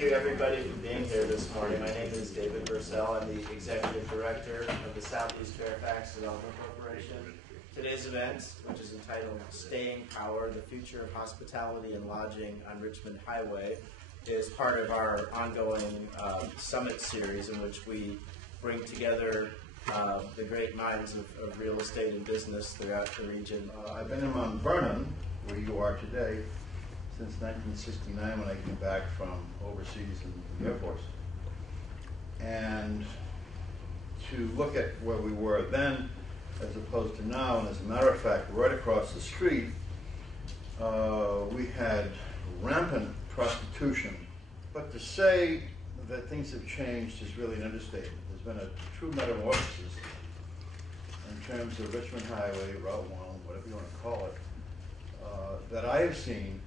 Thank you, everybody, for being here this morning. My name is David Bursell. I'm the Executive Director of the Southeast Fairfax Development Corporation. Today's event, which is entitled Staying Power, the Future of Hospitality and Lodging on Richmond Highway, is part of our ongoing summit series in which we bring together the great minds of real estate and business throughout the region. I've been in Mount Vernon, where you are today, since 1969 when I came back from overseas in the Air Force. And to look at where we were then as opposed to now, and as a matter of fact, right across the street, we had rampant prostitution. But to say that things have changed is really an understatement. There's been a true metamorphosis in terms of Richmond Highway, Route 1, whatever you want to call it, that I have seen.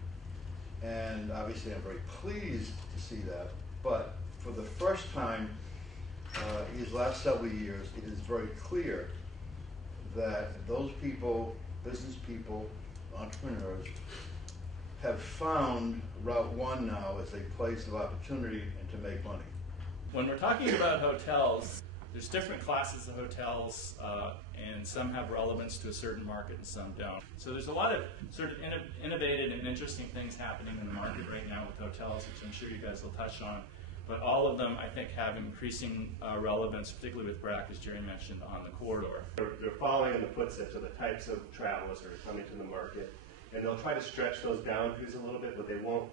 And obviously I'm very pleased to see that, but for the first time these last several years, it is very clear that those people, business people, entrepreneurs, have found Route 1 now as a place of opportunity and to make money. When we're talking about hotels, there's different classes of hotels, and some have relevance to a certain market and some don't. So there's a lot of sort of innovative and interesting things happening in the market right now with hotels, which I'm sure you guys will touch on. But all of them, I think, have increasing relevance, particularly with BRAC, as Jerry mentioned, on the corridor. They're following in the footsteps of the types of travelers that are coming to the market, and they'll try to stretch those boundaries a little bit, but they won't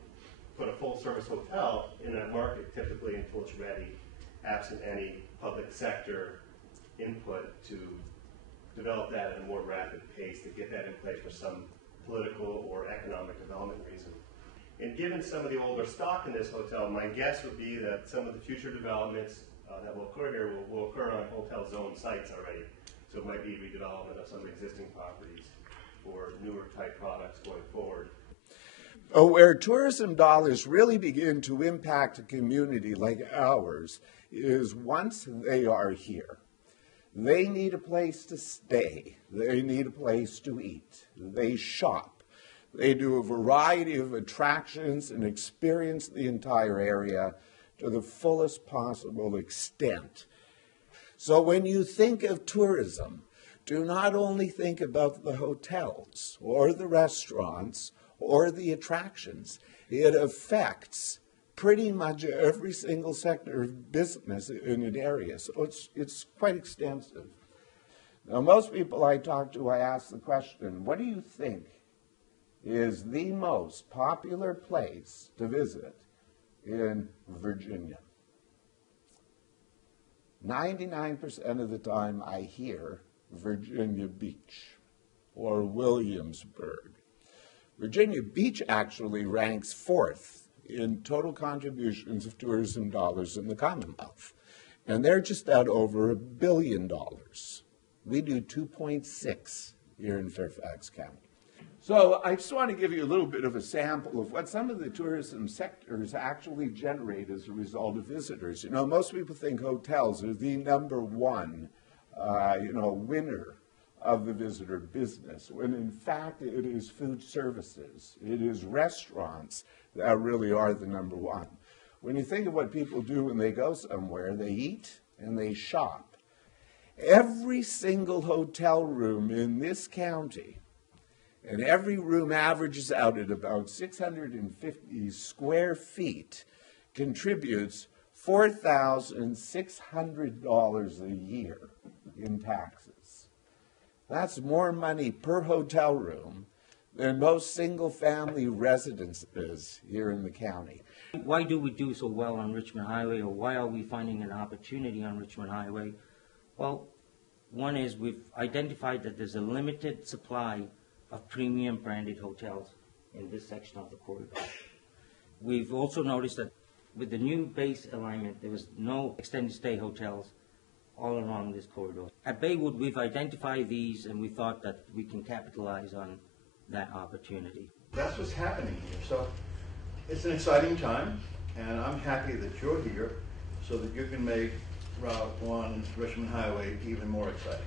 put a full-service hotel in that market typically until it's ready, absent any public sector input to develop that at a more rapid pace, to get that in place for some political or economic development reason. And given some of the older stock in this hotel, my guess would be that some of the future developments that will occur here will occur on hotel zone sites already. So it might be redevelopment of some existing properties for newer type products going forward. Where tourism dollars really begin to impact a community like ours is once they are here. They need a place to stay. They need a place to eat. They shop. They do a variety of attractions and experience the entire area to the fullest possible extent. So when you think of tourism, do not only think about the hotels or the restaurants or the attractions. It affects pretty much every single sector of business in an area. So it's quite extensive. Now, most people I talk to, I ask the question, what do you think is the most popular place to visit in Virginia? 99% of the time I hear Virginia Beach or Williamsburg. Virginia Beach actually ranks 4th in total contributions of tourism dollars in the Commonwealth. And they're just at over $1 billion. We do 2.6 here in Fairfax County. So I just want to give you a little bit of a sample of what some of the tourism sectors actually generate as a result of visitors. You know, most people think hotels are the number one, winner of the visitor business, when in fact it is food services, it is restaurants that really are the number one. When you think of what people do when they go somewhere, they eat and they shop. Every single hotel room in this county, and every room averages out at about 650 square feet, contributes $4,600 a year in taxes. That's more money per hotel room than most single-family residences here in the county. Why do we do so well on Richmond Highway, or why are we finding an opportunity on Richmond Highway? Well, one is we've identified that there's a limited supply of premium branded hotels in this section of the corridor. We've also noticed that with the new base alignment, there was no extended stay hotels all along this corridor. At Baywood, we've identified these, and we thought that we can capitalize on that opportunity. That's what's happening here. So it's an exciting time, and I'm happy that you're here so that you can make Route 1 Richmond Highway even more exciting.